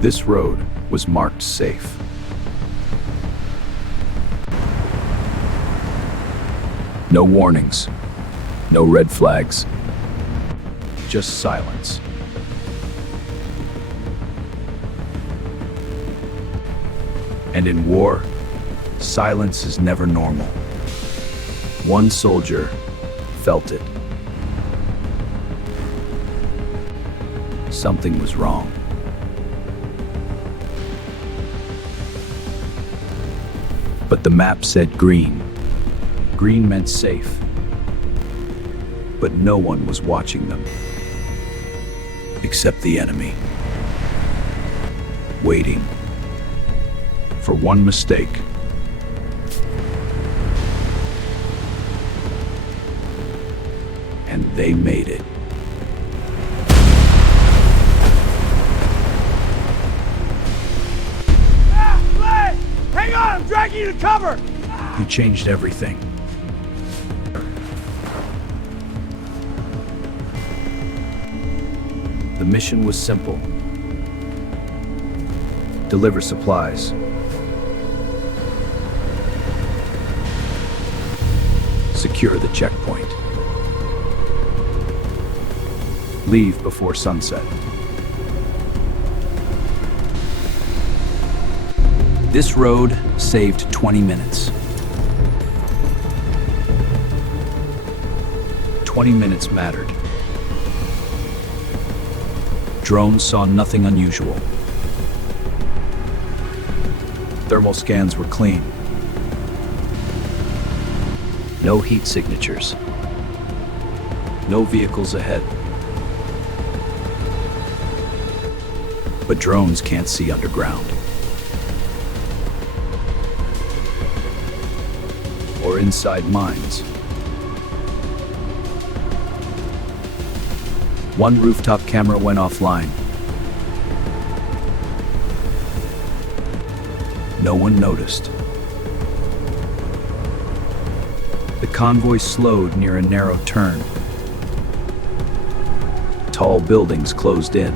This road was marked safe. No warnings, no red flags, just silence. And in war, silence is never normal. One soldier felt it. Something was wrong. But the map said green. Green meant safe. But no one was watching them. Except the enemy. Waiting for one mistake. And they made it. Hang on, I'm dragging you to cover! You changed everything. The mission was simple. Deliver supplies. Secure the checkpoint. Leave before sunset. This road saved 20 minutes. 20 minutes mattered. Drones saw nothing unusual. Thermal scans were clean. No heat signatures. No vehicles ahead. But drones can't see underground. Or inside mines. One rooftop camera went offline. No one noticed. The convoy slowed near a narrow turn. Tall buildings closed in.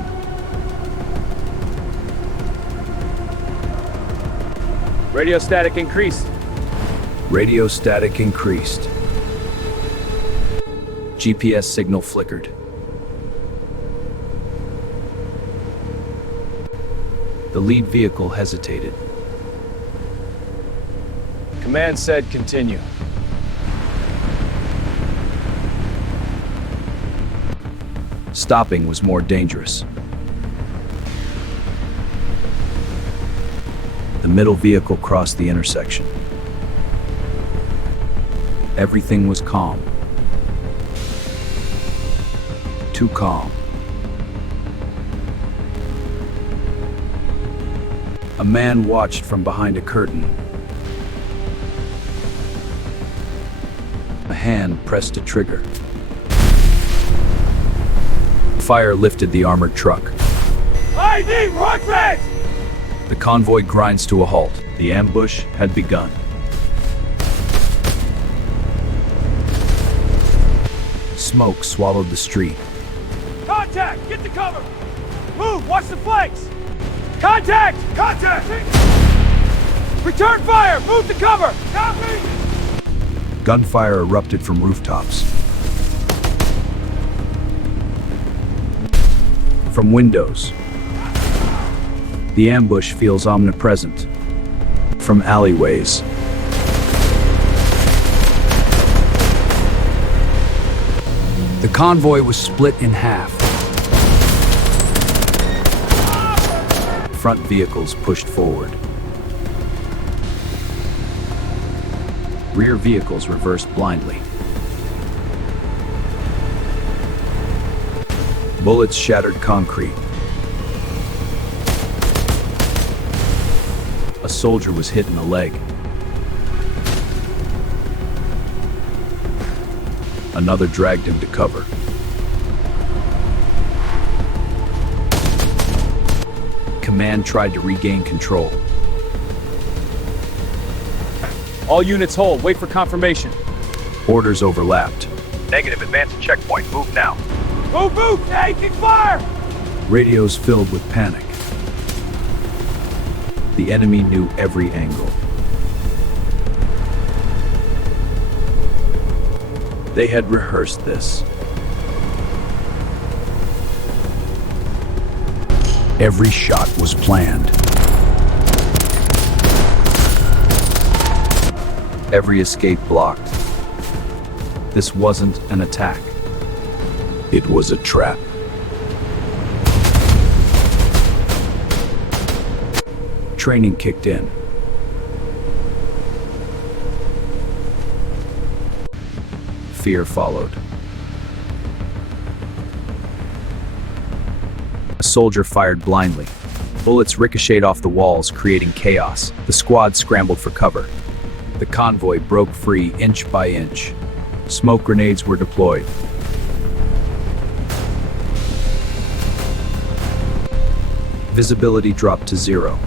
Radio static increased. Radio static increased. GPS signal flickered. The lead vehicle hesitated. Command said continue. Stopping was more dangerous. The middle vehicle crossed the intersection. Everything was calm. Too calm. A man watched from behind a curtain. A hand pressed a trigger. Fire lifted the armored truck. I need rocket! The convoy grinds to a halt. The ambush had begun. Smoke swallowed the street. Contact! Get to cover! Move! Watch the flanks! Contact! Contact! Return fire! Move to cover! Copy! Gunfire erupted from rooftops. From windows. The ambush feels omnipresent. From alleyways. The convoy was split in half. Front vehicles pushed forward. Rear vehicles reversed blindly. Bullets shattered concrete. A soldier was hit in the leg. Another dragged him to cover. Command tried to regain control. All units hold. Wait for confirmation. Orders overlapped. Negative, advance to checkpoint. Move now. Move! Taking fire! Radios filled with panic. The enemy knew every angle. They had rehearsed this. Every shot was planned. Every escape blocked. This wasn't an attack. It was a trap. Training kicked in. Fear followed. A soldier fired blindly. Bullets ricocheted off the walls, creating chaos. The squad scrambled for cover. The convoy broke free inch by inch. Smoke grenades were deployed. Visibility dropped to 0.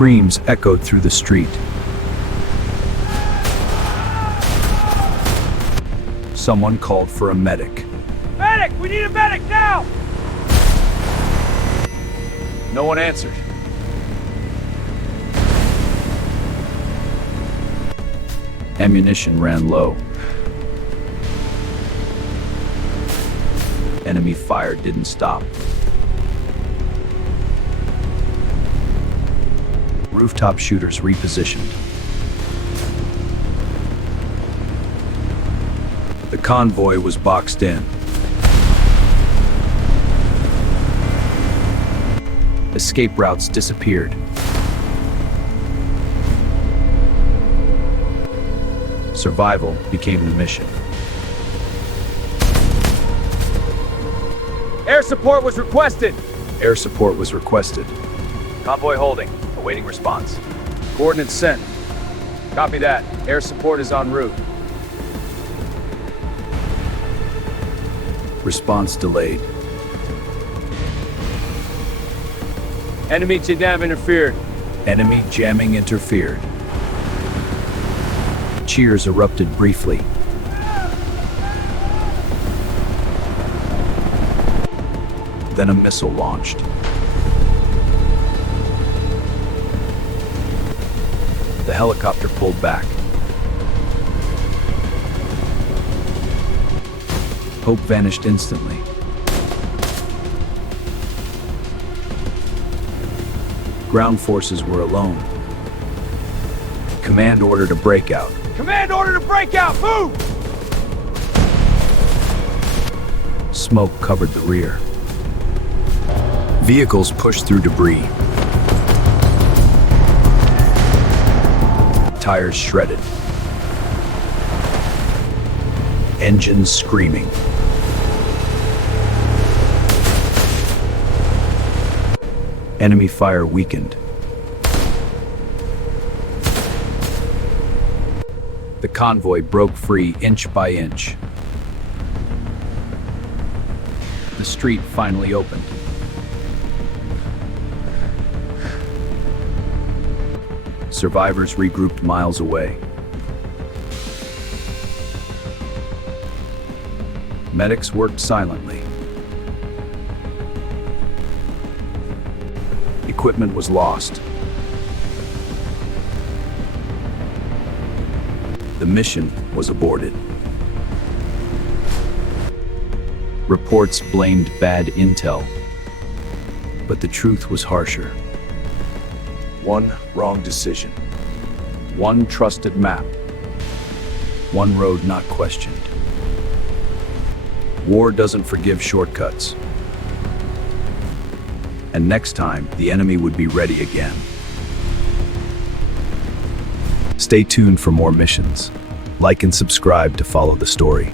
Screams echoed through the street. Someone called for a medic. Medic! We need a medic now! No one answered. Ammunition ran low. Enemy fire didn't stop. Rooftop shooters repositioned. The convoy was boxed in. Escape routes disappeared. Survival became the mission. Air support was requested! Air support was requested. Convoy holding. Awaiting response. Coordinates sent. Copy that. Air support is en route. Response delayed. Enemy jam interfered. Enemy jamming interfered. Cheers erupted briefly. Then a missile launched. The helicopter pulled back. Hope vanished instantly. Ground forces were alone. Command ordered a breakout. Command order to break out! Move! Smoke covered the rear. Vehicles pushed through debris. Tires shredded. Engines screaming. Enemy fire weakened. The convoy broke free inch by inch. The street finally opened. Survivors regrouped miles away. Medics worked silently. Equipment was lost. The mission was aborted. Reports blamed bad intel, but the truth was harsher. One wrong decision. One trusted map. One road not questioned. War doesn't forgive shortcuts. And next time, the enemy would be ready again. Stay tuned for more missions. Like and subscribe to follow the story.